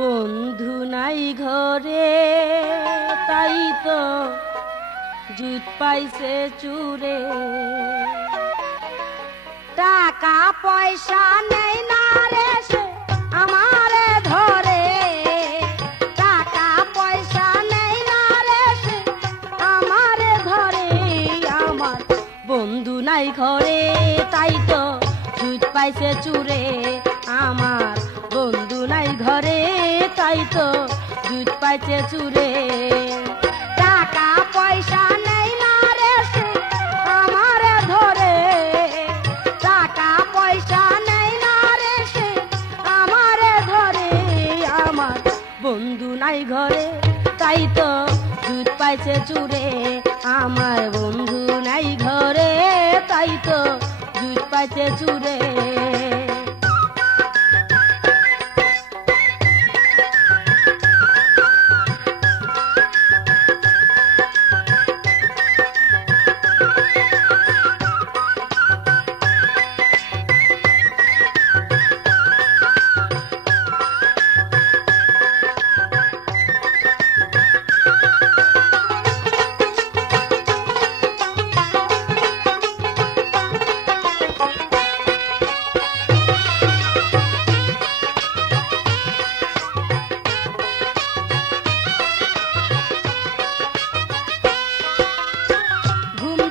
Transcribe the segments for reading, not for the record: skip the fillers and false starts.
বন্ধু নাই ঘরে তাই তো জুত পাইছে চুরে। টাকা পয়সা নেই না রে সে আমারে ধরে, টাকা পয়সা নেই না রে সে আমারে ধরে। আমার বন্ধু নাই ঘরে তাই তো জুত পাইছে চুরে। আমার বন্ধু নাই ঘরে তাই তো জুত পাইছে চুরে। টাকা পয়সা নেই না রে সে আমারে ধরে, টাকা পয়সা নেই না রে সে আমারে ধরে। আমার বন্ধু নাই ঘরে তাই তো জুত পাইছে চুরে। আমার বন্ধু নাই ঘরে তাই তো জুত পাইছে চুরে।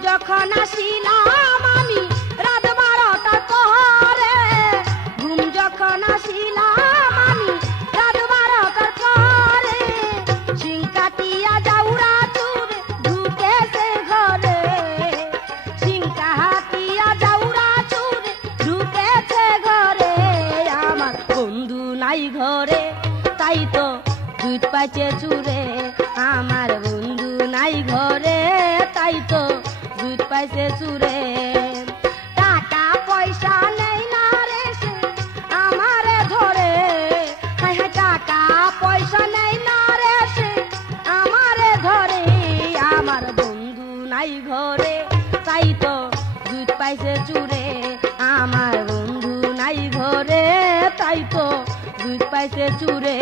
যখন আসিলাম আমি রাত 12টার পরে, ঘুম যখন আসিলাম আমি রাত 12টার পরে, শিং কাটিয়া জাউরা চুরে ঢুকেছে ঘরে, শিং কাটিয়া জাউরা চুরে ঢুকেছে ঘরে। আমার বন্ধু নাই ঘরে তাই তো জুত পাইছে চুরে। আমার বন্ধু নাই ঘরে তাই তো জুত পাইছে চুরে। টাকা পয়সা নেই না রে সে আমারে ধরে, হায় হায় টাকা পয়সা নেই না রে সে আমারে ধরে। আমার বন্ধু নাই ঘরে তাই তো জুত পাইছে চুরে। আমার বন্ধু নাই ঘরে তাই তো জুত পাইছে চুরে।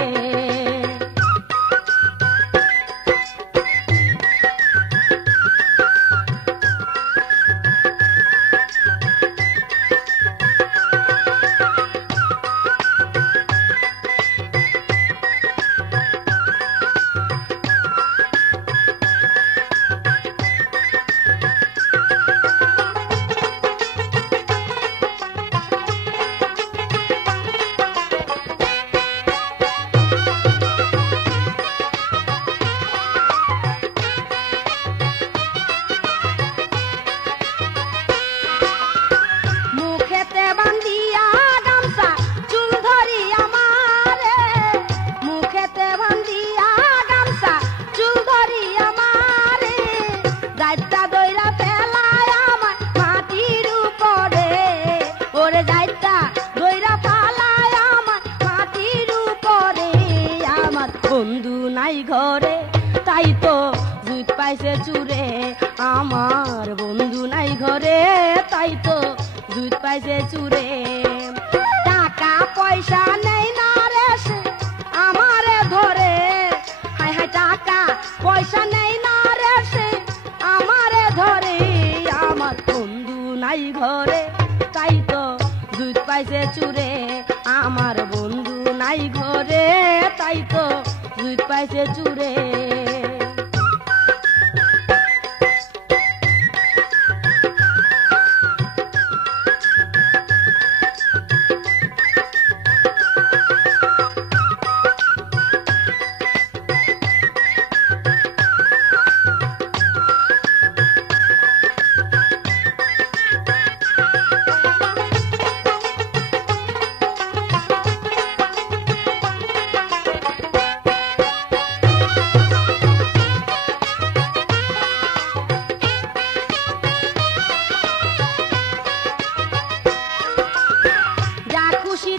বন্ধু নাই ঘরে তাই তো জুত পাইছে চুরে। আমার বন্ধু নাই ঘরে তাই তো জুত পাইছে চুরে। টাকা পয়সা নেই না রে সে আমারে ধরে, হায় হায় টাকা পয়সা নেই না রে সে আমারে ধরে। আমার বন্ধু নাই ঘরে তাই তো জুত পাইছে চুরে। আমার বন্ধু নাই ঘরে তাই তো জুত পাইছে চুরে।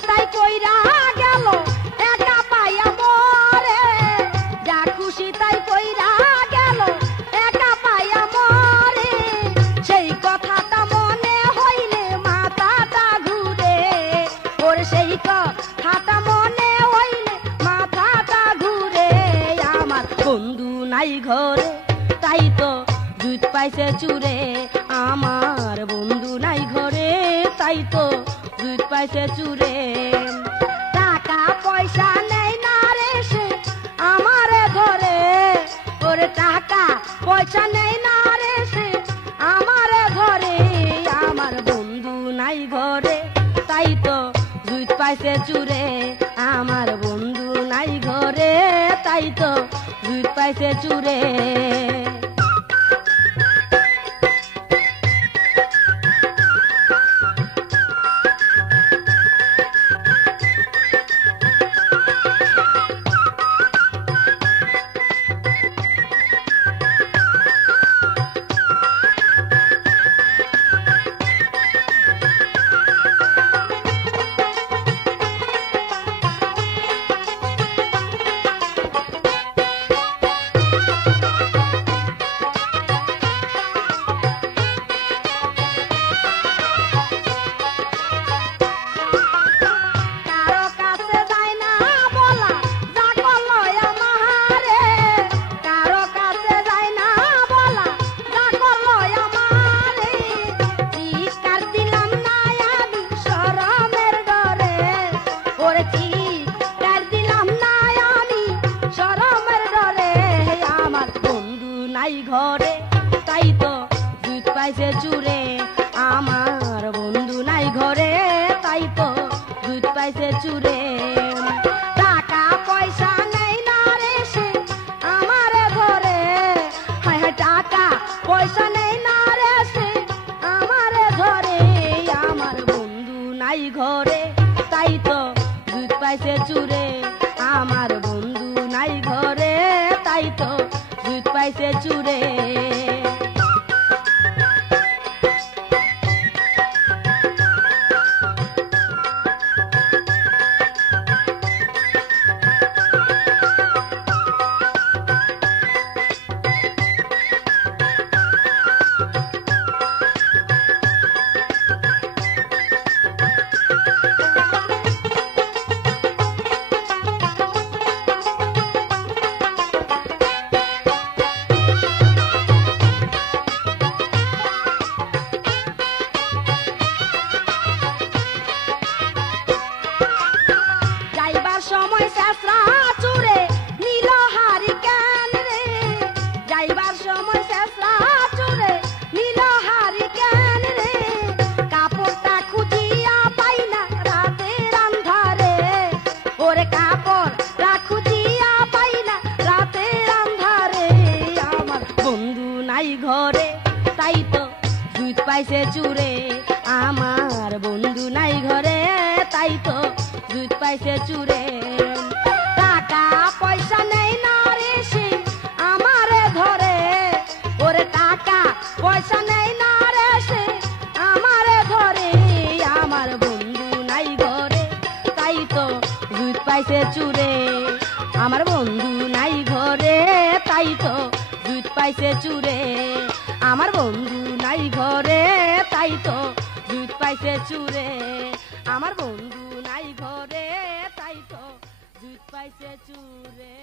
তাই কইরা গেল একা পাইয়া মরে, যা খুশি তাই কইরা গেল একা পাইয়া মরে। সেই কথাটা মনে হইলে মাথাটা ঘুরে, ওর সেই কথাটা মনে হইলে মাথা পাইছে চুরে আমার বন্ধু নাই ঘরে তাই তো জুত পাইছে চুরে টাকা পয়সা নেই না রে সে আমারে ধরে ওরে টাকা পয়সা নেই না রে সে আমারে ধরে আমার বন্ধু নাই ঘরে তাই তো জুত পাইছে চুরে আমার বন্ধু নাই ঘরে তাই তো জুত পাইছে চুরে ঘরে তাই তো জুত পাইছে চুরে আমার বন্ধু নাই ঘরে তাই তো জুত পাইছে চুরে টাকা পয়সা নেই না রে সে আমারে ধরে হায় হায় টাকা পয়সা নেই না রে সে আমারে ধরে আমার বন্ধু নাই ঘরে তাই তো জুত পাইছে চুরে আমার বন্ধু নাই ঘরে তাই তো জুত পাইছে চুরে সময় শেষরা চুরে নীল হারি কেন রে যাইবার সময় শেষরা চুরে নীল হারি কেন রে কাপড়টা খুঁজিয়া পাই না রাতের আন্ধারে ওরে কাপড়টা খুঁজিয়া পাই না রাতের আন্ধারে আমার বন্ধু নাই ঘরে তাই তো জুত পাইছে চুরে আমার বন্ধু নাই ঘরে তাই তো জুত পাইছে চুরে টাকা পয়সা নেই না রে সে আমারে ধরে ওরে টাকা পয়সা নেই না রে সে আমারে ধরে আমার বন্ধু নাই ঘরে তাই তো জুত পাইছে চুরে আমার বন্ধু নাই ঘরে তাই তো জুত পাইছে চুরে আমার বন্ধু নাই ঘরে তাই তো জুত পাইছে চুরে আমার বন্ধু নাই ঘরে তাই তো জুত পাইছে চুরে